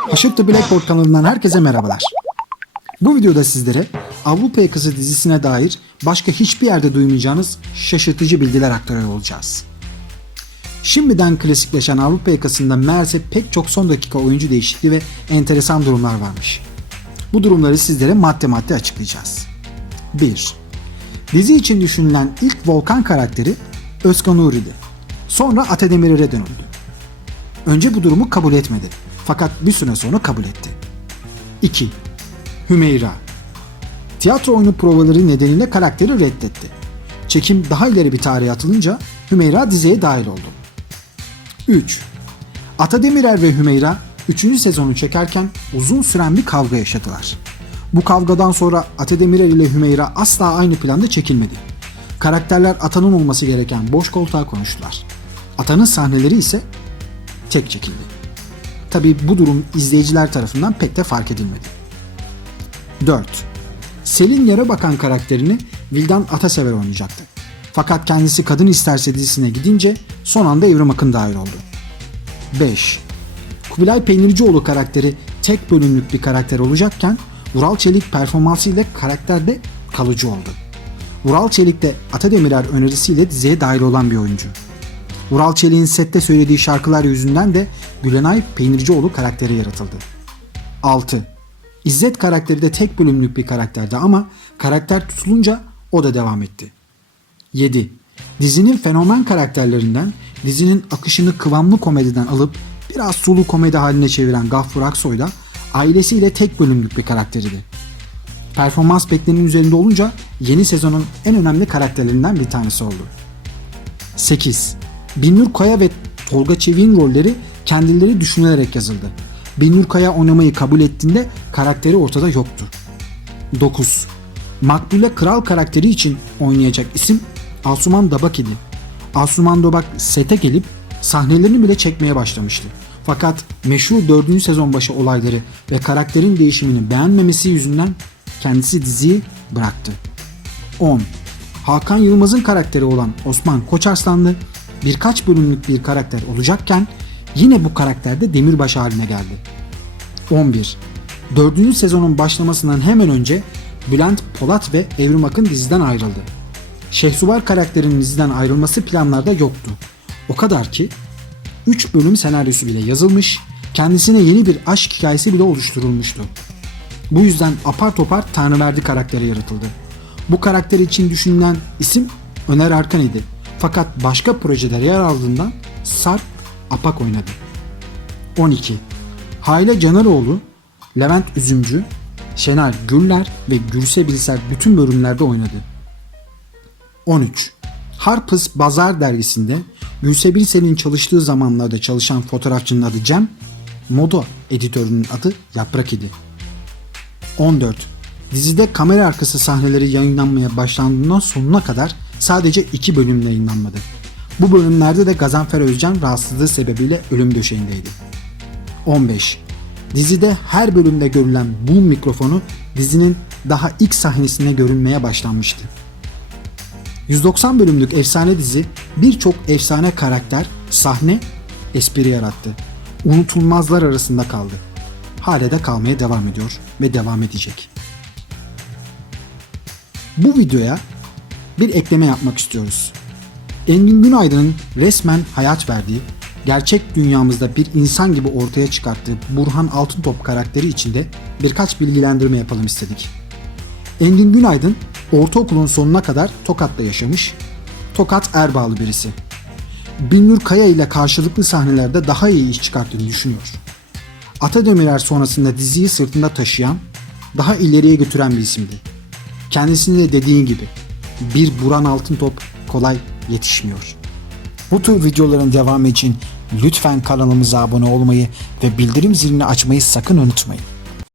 Haşır The Blackboard kanalından herkese merhabalar. Bu videoda sizlere Avrupa Yakası dizisine dair başka hiçbir yerde duymayacağınız şaşırtıcı bilgiler aktarıyor olacağız. Şimdiden klasikleşen Avrupa Yakası'nda meğerse pek çok son dakika oyuncu değişikliği ve enteresan durumlar varmış. Bu durumları sizlere madde madde açıklayacağız. 1. Dizi için düşünülen ilk Volkan karakteri Özkan Uğur'ydi. Sonra Ate Demirer'e dönüldü. Önce bu durumu kabul etmedi. Fakat bir süre sonra kabul etti. 2. Hümeyra Tiyatro oyunu provaları nedeniyle karakteri reddetti. Çekim daha ileri bir tarihe atılınca Hümeyra diziye dahil oldu. 3. Ata Demirer ve Hümeyra 3. sezonu çekerken uzun süren bir kavga yaşadılar. Bu kavgadan sonra Ata Demirer ile Hümeyra asla aynı planda çekilmedi. Karakterler Ata'nın olması gereken boş koltuğa konuştular. Ata'nın sahneleri ise tek çekildi. Tabi bu durum izleyiciler tarafından pek de fark edilmedi. 4. Selin yere bakan karakterini Vildan Atasever oynayacaktı. Fakat kendisi kadın isterse dizisine gidince son anda Evrim Akın dahil oldu. 5. Kubilay Peynircioğlu karakteri tek bölümlük bir karakter olacakken Vural Çelik performansıyla karakterde kalıcı oldu. Vural Çelik de Atademirer önerisiyle diziye dahil olan bir oyuncu. Vural Çelik'in sette söylediği şarkılar yüzünden de Gülenay Peynircioğlu karakteri yaratıldı. 6. İzzet karakteri de tek bölümlük bir karakterdi ama karakter tutulunca o da devam etti. 7. Dizinin fenomen karakterlerinden dizinin akışını kıvamlı komediden alıp biraz sulu komedi haline çeviren Gaffur Aksoy da ailesiyle tek bölümlük bir karakteriydi. Performans beklenenin üzerinde olunca yeni sezonun en önemli karakterlerinden bir tanesi oldu. 8. Binnur Kaya ve Tolga Çevik'in rolleri kendileri düşünülerek yazıldı. Binnur Kaya oynamayı kabul ettiğinde karakteri ortada yoktu. 9. Makbule Kral karakteri için oynayacak isim Asuman Dabak idi. Asuman Dabak sete gelip sahnelerini bile çekmeye başlamıştı. Fakat meşhur 4. sezon başı olayları ve karakterin değişimini beğenmemesi yüzünden kendisi diziyi bıraktı. 10. Hakan Yılmaz'ın karakteri olan Osman Koçarslanlı birkaç bölümlük bir karakter olacakken yine bu karakterde demirbaş haline geldi. 11. 4. sezonun başlamasından hemen önce Bülent Polat ve Evrim Akın diziden ayrıldı. Şehsuvar karakterinin diziden ayrılması planlarda yoktu. O kadar ki 3 bölüm senaryosu bile yazılmış, kendisine yeni bir aşk hikayesi bile oluşturulmuştu. Bu yüzden apar topar Tanrıverdi karakteri yaratıldı. Bu karakter için düşünülen isim Öner Arkan idi. Fakat başka projelere yer aldığından Sarp Apak oynadı. 12. Hayle Canaroğlu, Levent Üzümcü, Şener Güller ve Gülse Bilser bütün bölümlerde oynadı. 13. Harpers Bazar dergisinde Gülse Bilser'in çalıştığı zamanlarda çalışan fotoğrafçının adı Cem, moda editörünün adı Yaprak idi. 14. Dizide kamera arkası sahneleri yayınlanmaya başlandığından sonuna kadar sadece iki bölüm yayınlanmadı. Bu bölümlerde de Gazanfer Özcan rahatsızlığı sebebiyle ölüm döşeğindeydi. 15. Dizide her bölümde görülen boom mikrofonu dizinin daha ilk sahnesinde görünmeye başlanmıştı. 190 bölümlük efsane dizi birçok efsane karakter, sahne, espri yarattı. Unutulmazlar arasında kaldı. Hala da kalmaya devam ediyor ve devam edecek. Bu videoya bir ekleme yapmak istiyoruz. Engin Günaydın'ın resmen hayat verdiği, gerçek dünyamızda bir insan gibi ortaya çıkarttığı Burhan Altıntop karakteri içinde birkaç bilgilendirme yapalım istedik. Engin Günaydın ortaokulun sonuna kadar Tokat'ta yaşamış, Tokat Erbağlı birisi. Binnur Kaya ile karşılıklı sahnelerde daha iyi iş çıkarttığını düşünüyor. Ata Demirer sonrasında diziyi sırtında taşıyan, daha ileriye götüren bir isimdi. Kendisinin de dediği gibi bir Buran Altıntop kolay yetişmiyor. Bu tür videoların devamı için lütfen kanalımıza abone olmayı ve bildirim zilini açmayı sakın unutmayın.